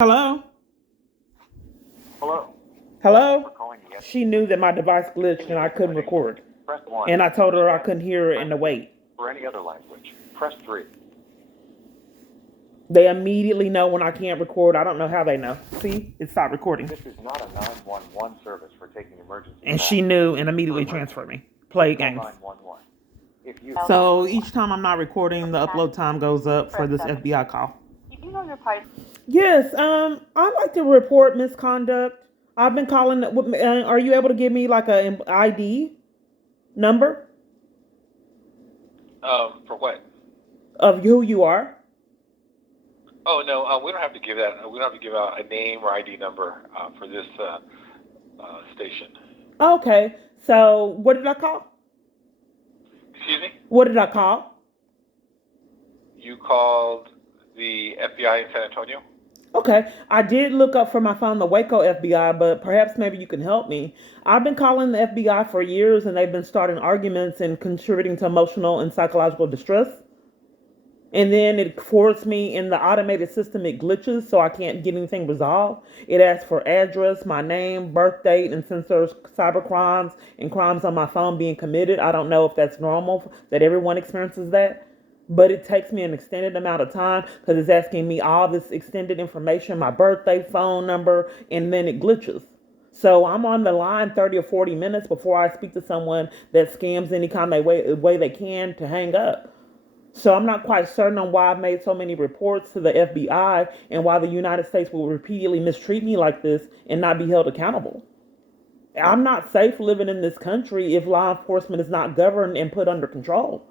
Hello? Hello. Thank you Hello? for calling the She knew that my device to glitched and I begin couldn't recording. record. Press 1 And I told for her I Spanish. couldn't hear it in Press the 2 wait. for any other language. Press 3. They immediately know when I can't record. I don't know how they know. See? It stopped recording. This is not a 911 service for taking emergency And calls. she knew and For immediately emergency, transferred me. please Play call games. 911. If you So each time I'm not recording, the upload time goes up for this FBI call. You know your price. Yes, I'd like to report misconduct. I've been calling. Are you able to give me like a ID number For what? of who you are? Oh no, we don't have to give that. We don't have to give out a name or ID number for this station. Okay, so what did I call? Excuse me. What did I call? You called the FBI in San Antonio. Okay, I did look up for my phone the Waco FBI, but perhaps maybe you can help me. I've been calling the FBI for years and they've been starting arguments and contributing to emotional and psychological distress. And then it forced me in the automated system, it glitches so I can't get anything resolved. It asks for address, my name, birth date, and since there's cyber crimes and crimes on my phone being committed, I don't know if that's normal, that everyone experiences that. But it takes me an extended amount of time because it's asking me all this extended information, my birthday, phone number, and then it glitches. So I'm on the line 30 or 40 minutes before I speak to someone that scams any kind of way they can to hang up. So I'm not quite certain on why I've made so many reports to the FBI and why the United States will repeatedly mistreat me like this and not be held accountable. I'm not safe living in this country if law enforcement is not governed and put under control.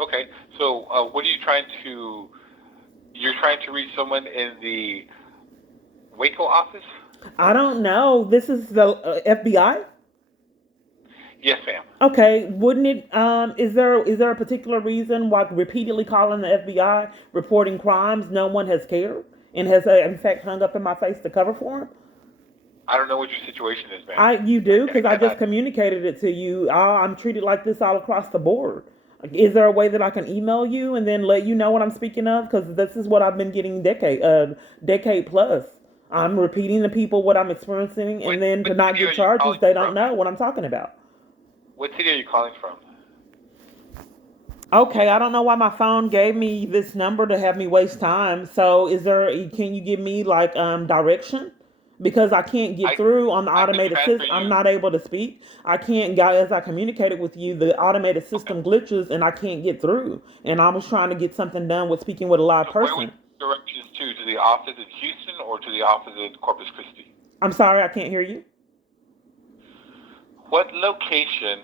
Okay. So what are you trying to? You're trying to reach someone in the Waco office? I don't know. This is the FBI? Yes, ma'am. Okay, wouldn't it is there a particular reason why repeatedly calling the FBI reporting crimes no one has cared and has in fact hung up in my face to cover for them? I don't know what your situation is, ma'am. You do I because I just cannot. communicated it to you. I'm treated like this all across the board. Is there a way that I can email you and then let you know what I'm speaking of? Because this is what I've been getting decade plus. I'm repeating to people what I'm experiencing, and then to What not city are get you charges, calling they don't from, know ma'am? what I'm talking about. What city are you calling from? Okay, I don't know why my phone gave me this number to have me waste time. So can you give me like direction? Because I can't get I through on the I can automated transfer system. I'm you. not able to speak. I can't get as I communicated with you, the automated Okay. system glitches and I can't get through. And I was trying to get something done with speaking with a live So where would person. you directions to the office in Houston or to the office in Corpus Christi? I'm sorry, I can't hear you. What location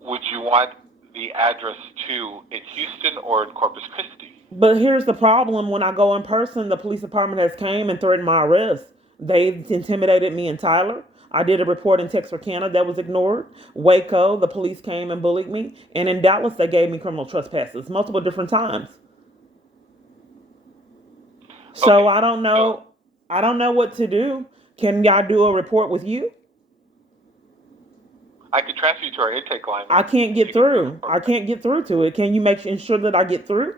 would you want the address to in Houston or in Corpus Christi? But here's the problem: when I go in person, the police department has came and threatened my arrest. They've intimidated me in Tyler. I did a report in Texarkana that was ignored. Waco, the police came and bullied me, and in Dallas, they gave me criminal trespasses multiple different times. So Okay, I don't so know. I don't know what to do. Can y'all do a report with you? I could transfer you to our intake line, I ma'am, can't so get you can do the through. report. I can't get through to it. Can you ensure that I get through?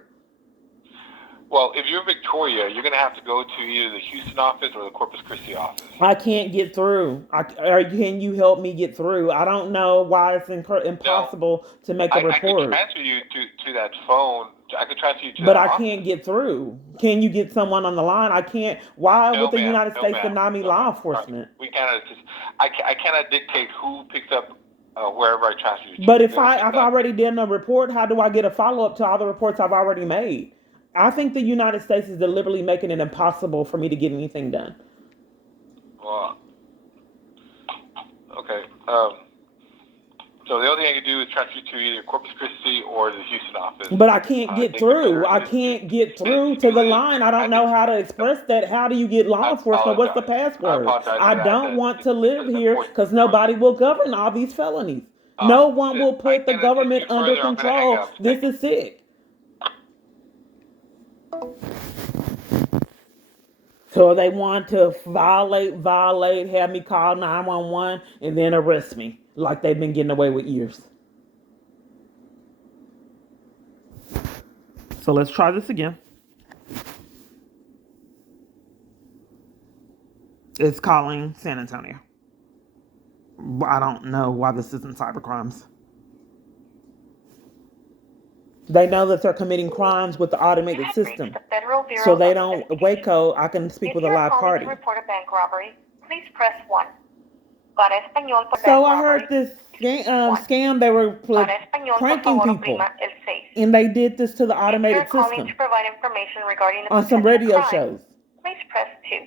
Well, if you're in Victoria, you're going to have to go to either the Houston office or the Corpus Christi office. I can't get through. Or can you help me get through? I don't know why it's Now, impossible to make a I could report, transfer you to that phone. I could transfer you to but that I office. can't get through. Can you get someone on the line? I can't. Why would No, the ma'am. United No, States ma'am. deny me No, law ma'am. Sorry. enforcement? We cannot just. I cannot dictate who picks up wherever I transfer you But to. if They will pick I've up. already done a report, how do I get a follow up to all the reports I've already made? I think the United States is deliberately making it impossible for me to get anything done. Well, okay. So the only thing I can do is transfer you to either Corpus Christi or the Houston office. But I can't get They could through. better I can't get through to the line. I don't know how to express that. How do you get law I enforcement? What's the apologize. I password? apologize I for that. don't That want it's to live an here unfortunate because process. nobody will govern all these felonies. No one Since will I put the can't assist government you under further, I'm going to hang control. up. This is sick. So they want to violate, have me call 911 and then arrest me like they've been getting away with years. So let's try this again. It's calling San Antonio. I don't know why this isn't cybercrimes. They know that they're committing crimes with the automated system. So they don't, Waco, I can speak with a live party. If you're calling to report a bank robbery, please press 1. Para español por So bank I heard robbery, this scam, they were para español, por pranking favor, people. oprima el 6. And they did this to the If you're automated calling system to provide information regarding a on some potential radio crime, shows, please press 2.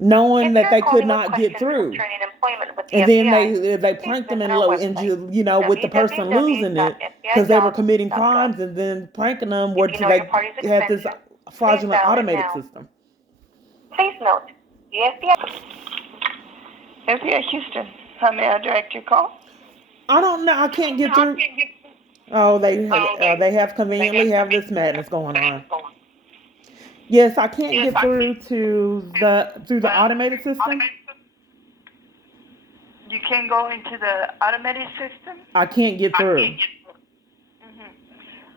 knowing If that you're they could calling with not get questions through. concerning employment with the And then FBI, they please pranked them visit and our website, with the person losing it because they were committing www.fbi.gov. crimes, and then pranking them If where you know your they party's had this extension, please fraudulent dial it automated now. system. Please note, the FBI Houston, how may I direct your call? I don't know. I can't get through. Oh, they have conveniently have this madness going on. Yes, I can't get through to the automated system. You can go into the automated system? I can't get through.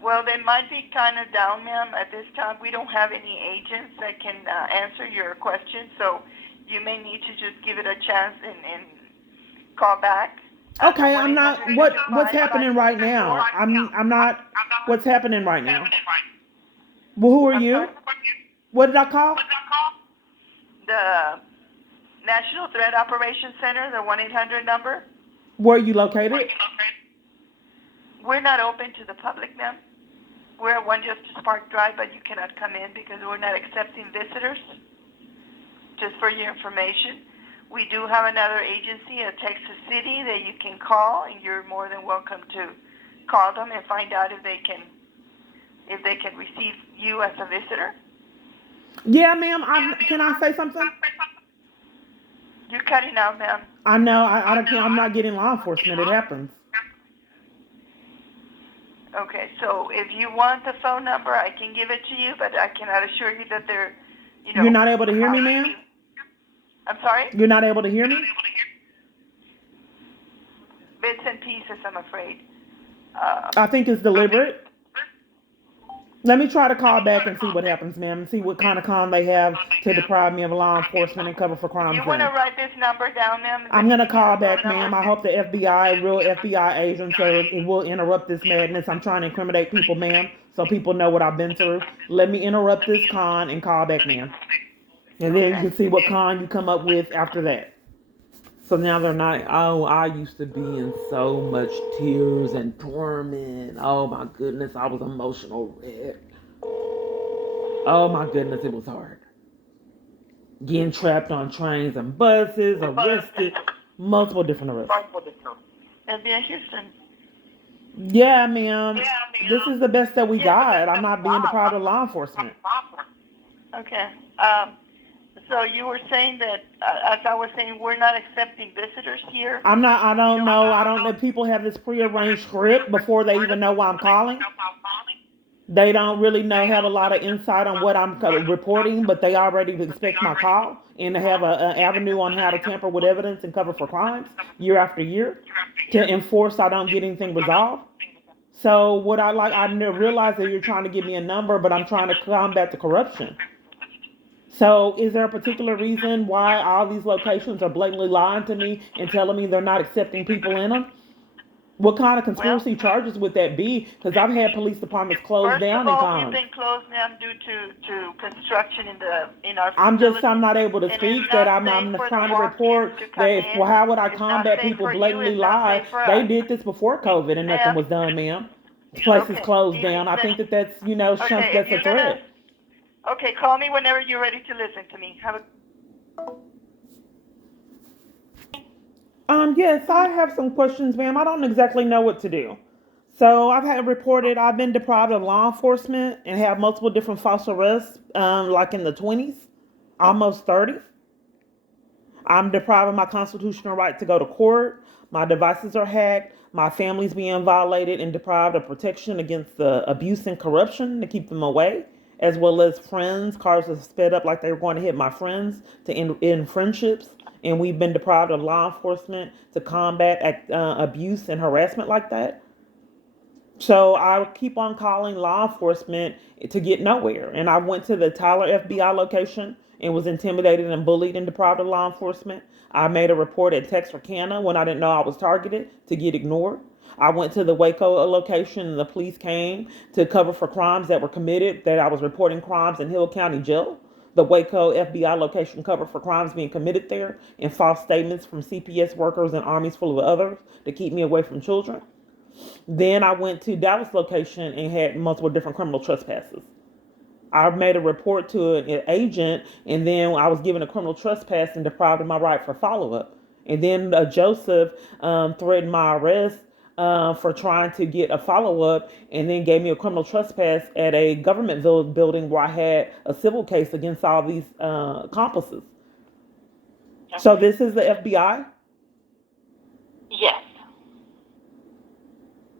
Well, they might be kind of down, ma'am. At this time, we don't have any agents that can answer your question, so you may need to just give it a chance and call back. Okay, I'm not. What's happening right now? I'm not. What's happening right now? Well, who are you? What did I call? The National Threat Operations Center, the 1-800 number. Where are you located? We're not open to the public, ma'am. We're at 1 Justice Park Drive, but you cannot come in because we're not accepting visitors. Just for your information, we do have another agency at Texas City that you can call, and you're more than welcome to call them and find out if they can receive you as a visitor. Yeah, ma'am. Can I say something? You're cutting out, ma'am. I know. I'm not getting law enforcement. It happens. Okay, so if you want the phone number, I can give it to you, but I cannot assure you that they're, You're not able to hear me, ma'am? I'm sorry? You're not able to hear me? Bits and pieces, I'm afraid. I think it's deliberate. Let me try to call back and see what happens, ma'am, and see what kind of con they have to deprive me of law enforcement and cover for crimes. You want to write this number down, ma'am? I'm going to call back, ma'am. I hope the FBI, real FBI agents will interrupt this madness. I'm trying to incriminate people, ma'am, so people know what I've been through. Let me interrupt this con and call back, ma'am. And then you can see what con you come up with after that. So now they're not, oh, I used to be in so much tears and torment. Oh my goodness, I was emotional wreck. Oh my goodness, it was hard. Getting trapped on trains and buses, arrested, multiple different arrests. FBI Houston. Yeah, ma'am. This is the best that we got. I'm not being deprived of law enforcement. Okay. So you were saying that, as I was saying, we're not accepting visitors here. I don't know. People have this prearranged script before they even know why I'm calling. They don't really have a lot of insight on what I'm reporting, but they already expect my call and to have an avenue on how to tamper with evidence and cover for crimes year after year to enforce I don't get anything resolved. So what I realize that you're trying to give me a number, but I'm trying to combat the corruption. So is there a particular reason why all these locations are blatantly lying to me and telling me they're not accepting people in them? What kind of conspiracy charges would that be? Because I've had police departments closed down in cons. We've been closed down due to construction in our facility. I'm not able to speak that I'm trying to report that how would I combat people blatantly lie? They did this before COVID and nothing was done, ma'am. This place is closed down. I think that's that's a threat. Okay, call me whenever you're ready to listen to me. Yes, I have some questions, ma'am. I don't exactly know what to do. So I've been deprived of law enforcement and have multiple different false arrests, like in the 20s, almost 30. I'm deprived of my constitutional right to go to court. My devices are hacked. My family's being violated and deprived of protection against the abuse and corruption to keep them away, as well as friends. Cars are sped up like they were going to hit my friends to end friendships. And we've been deprived of law enforcement to combat abuse and harassment like that. So I keep on calling law enforcement to get nowhere. And I went to the Tyler FBI location and was intimidated and bullied and deprived of law enforcement. I made a report at Texarkana when I didn't know I was targeted to get ignored. I went to the Waco location and the police came to cover for crimes that were committed, that I was reporting crimes in Hill County Jail. The Waco FBI location covered for crimes being committed there and false statements from CPS workers and armies full of others to keep me away from children. Then I went to Dallas location and had multiple different criminal trespasses. I made a report to an agent, and then I was given a criminal trespass and deprived of my right for follow up. And then Joseph threatened my arrest for trying to get a follow up, and then gave me a criminal trespass at a government building where I had a civil case against all these accomplices. So this is the FBI. Yes.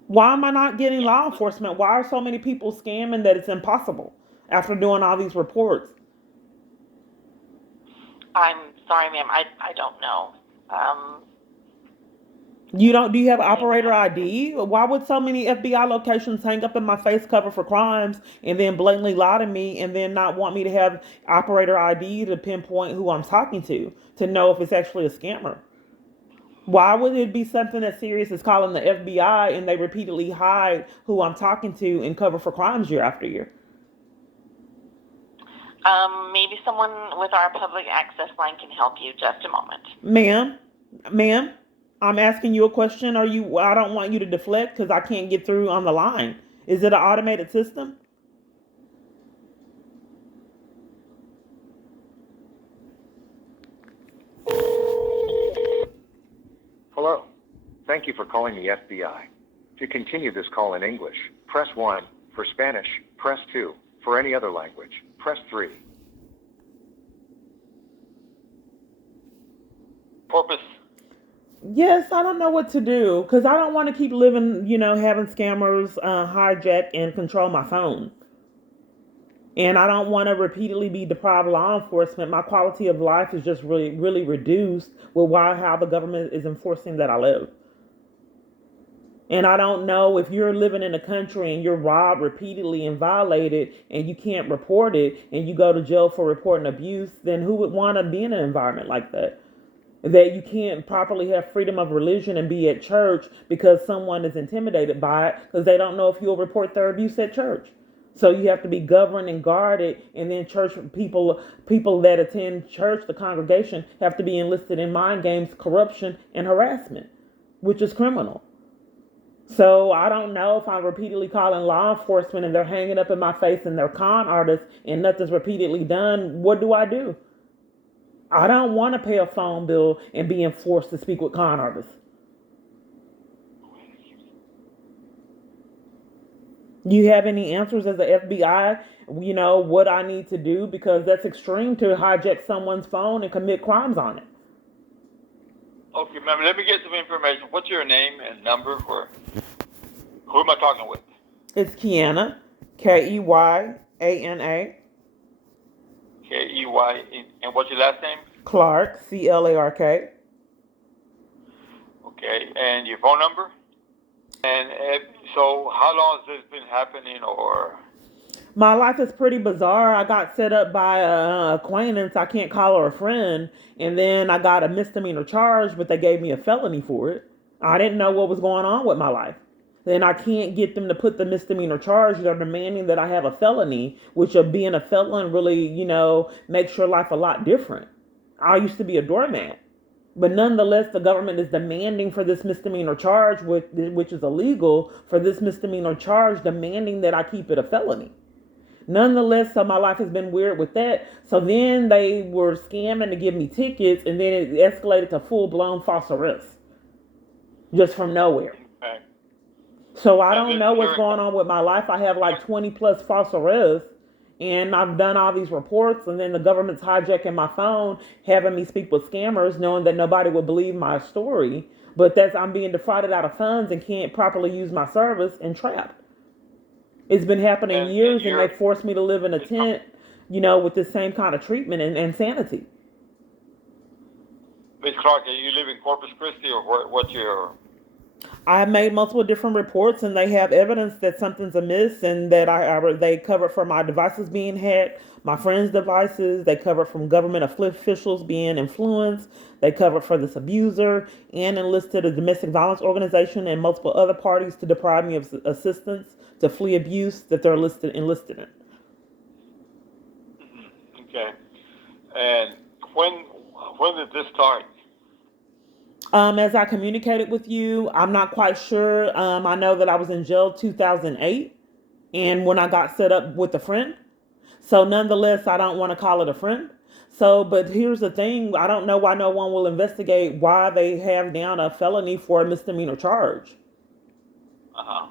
Why am I not getting Yes. law enforcement? Why are so many people scamming that it's impossible after doing all these reports? I'm sorry, ma'am. I don't know. Do you have operator ID? Why would so many FBI locations hang up in my face cover for crimes and then blatantly lie to me and then not want me to have operator ID to pinpoint who I'm talking to know if it's actually a scammer? Why would it be something as serious as calling the FBI and they repeatedly hide who I'm talking to and cover for crimes year after year? Maybe someone with our public access line can help you. Just a moment. Ma'am, I'm asking you a question. I don't want you to deflect because I can't get through on the line. Is it an automated system? Hello. Thank you for calling the FBI. To continue this call in English, press 1. For Spanish, press 2. For any other language, press 3. Corpus. Yes, I don't know what to do because I don't want to keep living, having scammers hijack and control my phone. And I don't want to repeatedly be deprived of law enforcement. My quality of life is just really, really reduced with how the government is enforcing that I live. And I don't know if you're living in a country and you're robbed repeatedly and violated and you can't report it and you go to jail for reporting abuse, then who would want to be in an environment like that? That you can't properly have freedom of religion and be at church because someone is intimidated by it because they don't know if you'll report their abuse at church. So you have to be governed and guarded, and then church people that attend church, the congregation, have to be enlisted in mind games, corruption, and harassment, which is criminal. So I don't know if I'm repeatedly calling law enforcement and they're hanging up in my face and they're con artists and nothing's repeatedly done. What do I do? I don't want to pay a phone bill and be enforced to speak with con artists. You have any answers as the FBI? What I need to do because that's extreme to hijack someone's phone and commit crimes on it. Okay, ma'am, let me get some information. What's your name and number for who am I talking with? It's Kiana, Keyana, Key, and what's your last name? Clark, Clark. Okay, and your phone number? And so how long has this been happening or? My life is pretty bizarre. I got set up by an acquaintance. I can't call her a friend. And then I got a misdemeanor charge, but they gave me a felony for it. I didn't know what was going on with my life. Then I can't get them to put the misdemeanor charge. They're demanding that I have a felony, which of being a felon really, makes your life a lot different. I used to be a doormat. But nonetheless, the government is demanding for this misdemeanor charge, which is illegal, for this misdemeanor charge, demanding that I keep it a felony. Nonetheless, so my life has been weird with that. So then they were scamming to give me tickets, and then it escalated to full-blown false arrest. Just from nowhere. Okay. So I don't know what's going on with my life. I have like 20 plus false arrests, and I've done all these reports, and then the government's hijacking my phone, having me speak with scammers, knowing that nobody would believe my story. But I'm being defrauded out of funds and can't properly use my service and trapped. It's been happening years, and they forced me to live in a tent, with the same kind of treatment and insanity. Ms. Clark, do you live in Corpus Christi or what's your? I made multiple different reports, and they have evidence that something's amiss, and that they covered for my devices being hacked, my friends' devices. They covered from government officials being influenced. They covered for this abuser, and enlisted a domestic violence organization and multiple other parties to deprive me of assistance to flee abuse that they're enlisted in. Okay. And when when did this start? As I communicated with you, I'm not quite sure. I know that I was in jail 2008, and when I got set up with a friend. So nonetheless, I don't want to call it a friend. So, but here's the thing: I don't know why no one will investigate why they have down a felony for a misdemeanor charge, Uh huh.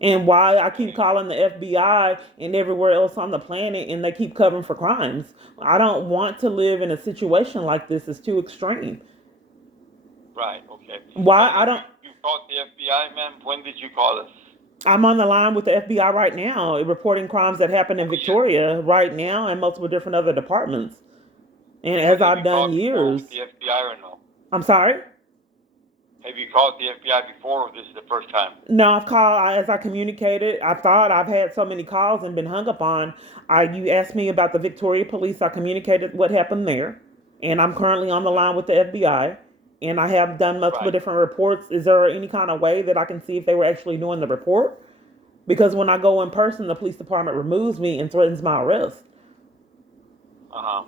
and why I keep calling the FBI and everywhere else on the planet, and they keep covering for crimes. I don't want to live in a situation like this. It's too extreme. Right. Okay. Why And I don't. you called the FBI, ma'am. When did you call us? I'm on the line with the FBI right now, reporting crimes that happen in Oh, yeah. Victoria right now and multiple different other departments. And But as have I've you done called before years, with the FBI or no? I'm sorry. Have you called the FBI before, or this is the first time? No, I've called as I communicated. I thought I've had so many calls and been hung up on. You asked me about the Victoria Police. I communicated what happened there, and I'm currently on the line with the FBI. And I have done multiple Right. different reports. Is there any kind of way that I can see if they were actually doing the report? Because when I go in person, the police department removes me and threatens my arrest. Uh huh.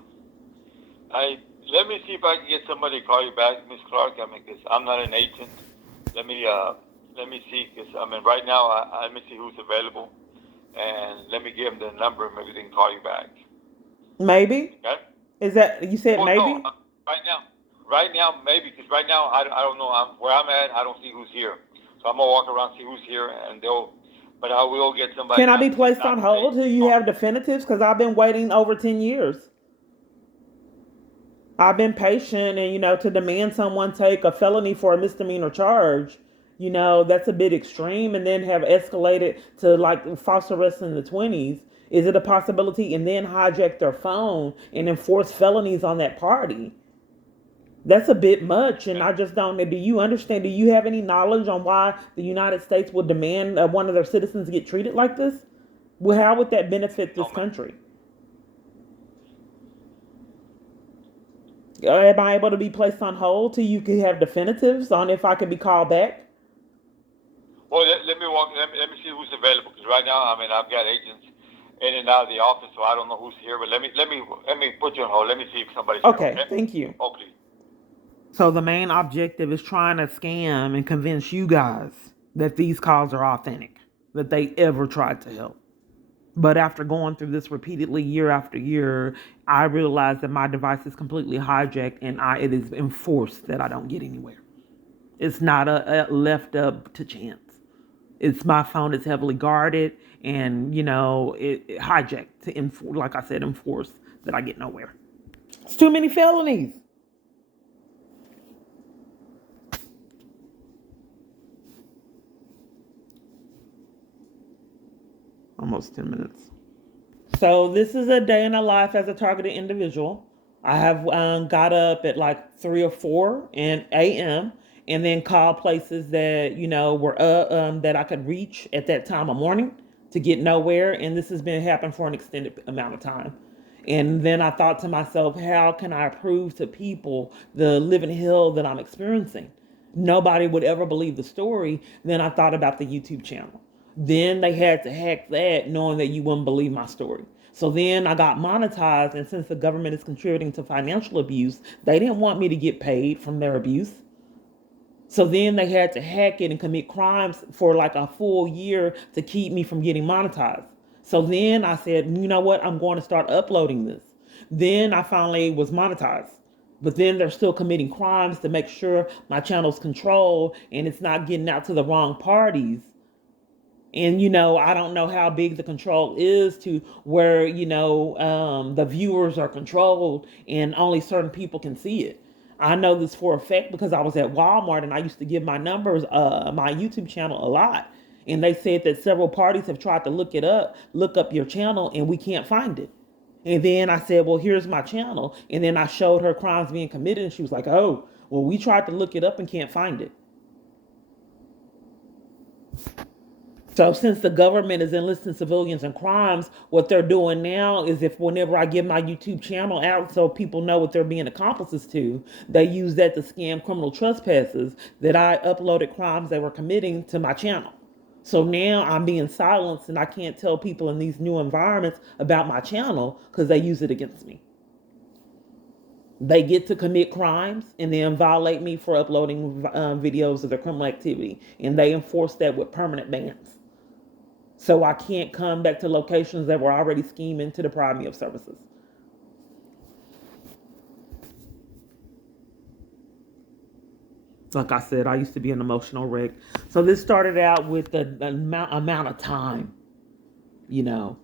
I Let me see if I can get somebody to call you back, Miss Clark. I mean, because I'm not an agent. Let me see, because I mean, right now, let me see who's available, and let me give them the number, and maybe they can call you back. Maybe. Okay? Is that you said Well, no, maybe? right now, maybe, because right now, I don't know. Where I'm at, I don't see who's here. So I'm gonna walk around, see who's here, and but I will get somebody. Can I be placed not on today. hold till you have definitives? Because I've been waiting over 10 years. I've been patient, and to demand someone take a felony for a misdemeanor charge, that's a bit extreme, and then have escalated to like false arrests in the 20s. Is it a possibility? And then hijack their phone and enforce felonies on that party. That's a bit much, and Okay. I just don't know. Do you understand? Do you have any knowledge on why the United States would demand one of their citizens get treated like this? Well, how would that benefit No, this man. country? Am I able to be placed on hold till you can have definitives on if I could be called back? Well, let me walk. Let me see who's available. Because right now, I mean, I've got agents in and out of the office, so I don't know who's here. But let me put you on hold. Let me see if somebody's here. Okay, Okay? thank you. Oh, please. So the main objective is trying to scam and convince you guys that these calls are authentic, that they ever tried to help. But after going through this repeatedly year after year, I realized that my device is completely hijacked, and it is enforced that I don't get anywhere. It's not a left up to chance. It's my phone is heavily guarded, and it hijacked to like I said, enforce that I get nowhere. It's too many felonies. Almost 10 minutes. So this is a day in a life as a targeted individual. I have got up at like 3 or 4 a.m. and then called places that were that I could reach at that time of morning to get nowhere. And this has been happening for an extended amount of time. And then I thought to myself, how can I prove to people the living hell that I'm experiencing? Nobody would ever believe the story. Then I thought about the YouTube channel. Then they had to hack that knowing that you wouldn't believe my story. So then I got monetized, and since the government is contributing to financial abuse, they didn't want me to get paid from their abuse. So then they had to hack it and commit crimes for like a full year to keep me from getting monetized. So then I said, you know what? I'm going to start uploading this. Then I finally was monetized. But then they're still committing crimes to make sure my channel's controlled and it's not getting out to the wrong parties. And I don't know how big the control is to where the viewers are controlled and only certain people can see it. I know this for a fact because I was at Walmart and I used to give my numbers, my YouTube channel a lot, and they said that several parties have tried to look up your channel, and we can't find it. And then I said, well, here's my channel, and then I showed her crimes being committed, and she was like, oh, well, we tried to look it up and can't find it. So since the government is enlisting civilians in crimes, what they're doing now is if whenever I give my YouTube channel out so people know what they're being accomplices to, they use that to scam criminal trespasses that I uploaded crimes they were committing to my channel. So now I'm being silenced and I can't tell people in these new environments about my channel because they use it against me. They get to commit crimes and then violate me for uploading videos of their criminal activity, and they enforce that with permanent bans. So I can't come back to locations that were already scheming to deprive me of services. Like I said, I used to be an emotional wreck. So this started out with the amount of time, you know,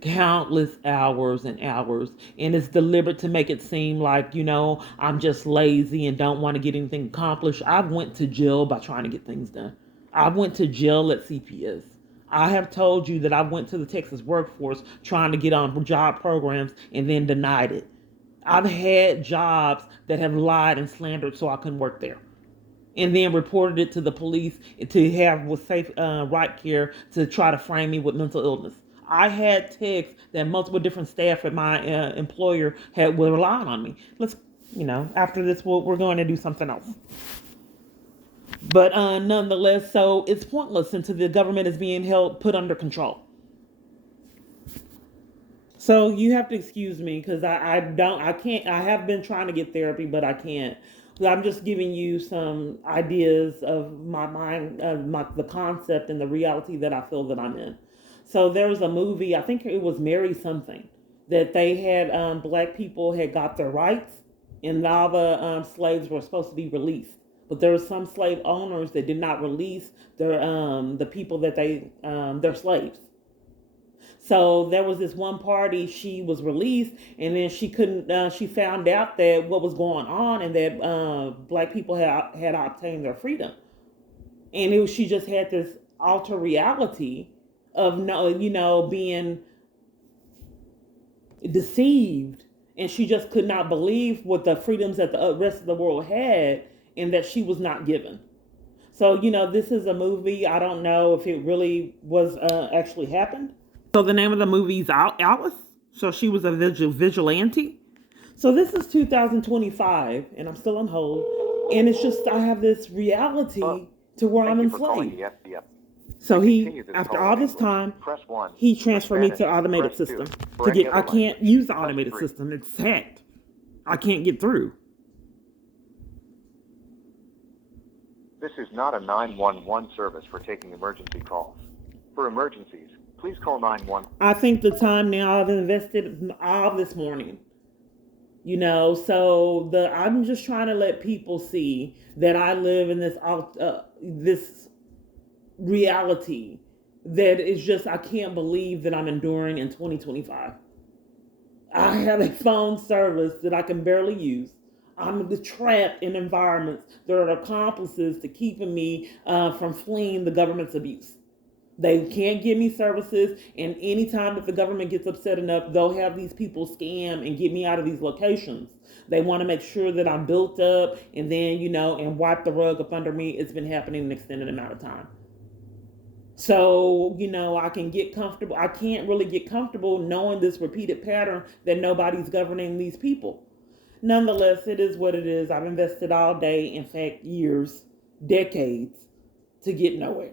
countless hours and hours. And it's deliberate to make it seem like, I'm just lazy and don't want to get anything accomplished. I went to jail by trying to get things done. I went to jail at CPS. I have told you that I went to the Texas workforce trying to get on job programs and then denied it. I've had jobs that have lied and slandered so I couldn't work there. And then reported it to the police to have with safe right care to try to frame me with mental illness. I had texts that multiple different staff at my employer were relying on me. After this, we're going to do something else. But nonetheless, so it's pointless until the government is being put under control. So you have to excuse me because I can't, I have been trying to get therapy, but I can't. I'm just giving you some ideas of my mind, the concept and the reality that I feel that I'm in. So there was a movie, I think it was Mary something, that they had black people had got their rights, and all the slaves were supposed to be released. But there were some slave owners that did not release their the people that their slaves. So there was this one party, she was released, and then she couldn't, she found out that what was going on and that black people had obtained their freedom. And she just had this alter reality of, being deceived. And she just could not believe what the freedoms that the rest of the world had and that she was not given. So, this is a movie. I don't know if it really was actually happened. So the name of the movie is Alice. So she was a vigilante. So this is 2025, and I'm still on hold. And it's just I have this reality to where I'm enslaved. So he, after all this time, he transferred me to automated system. I can't use the automated system. It's hacked. I can't get through. This is not a 911 service for taking emergency calls. For emergencies, please call 911. I think the time now I've invested all this morning. So I'm just trying to let people see that I live in this reality that is just I can't believe that I'm enduring in 2025. I have a phone service that I can barely use. I'm trapped in environments that are accomplices to keeping me from fleeing the government's abuse. They can't give me services, and anytime that the government gets upset enough, they'll have these people scam and get me out of these locations. They want to make sure that I'm built up and then, and wipe the rug up under me. It's been happening an extended amount of time. So, I can get comfortable. I can't really get comfortable knowing this repeated pattern that nobody's governing these people. Nonetheless, it is what it is. I've invested all day, in fact, years, decades, to get nowhere.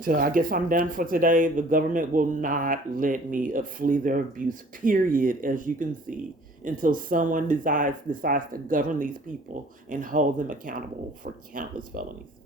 So I guess I'm done for today. The government will not let me flee their abuse, period, as you can see, until someone decides to govern these people and hold them accountable for countless felonies.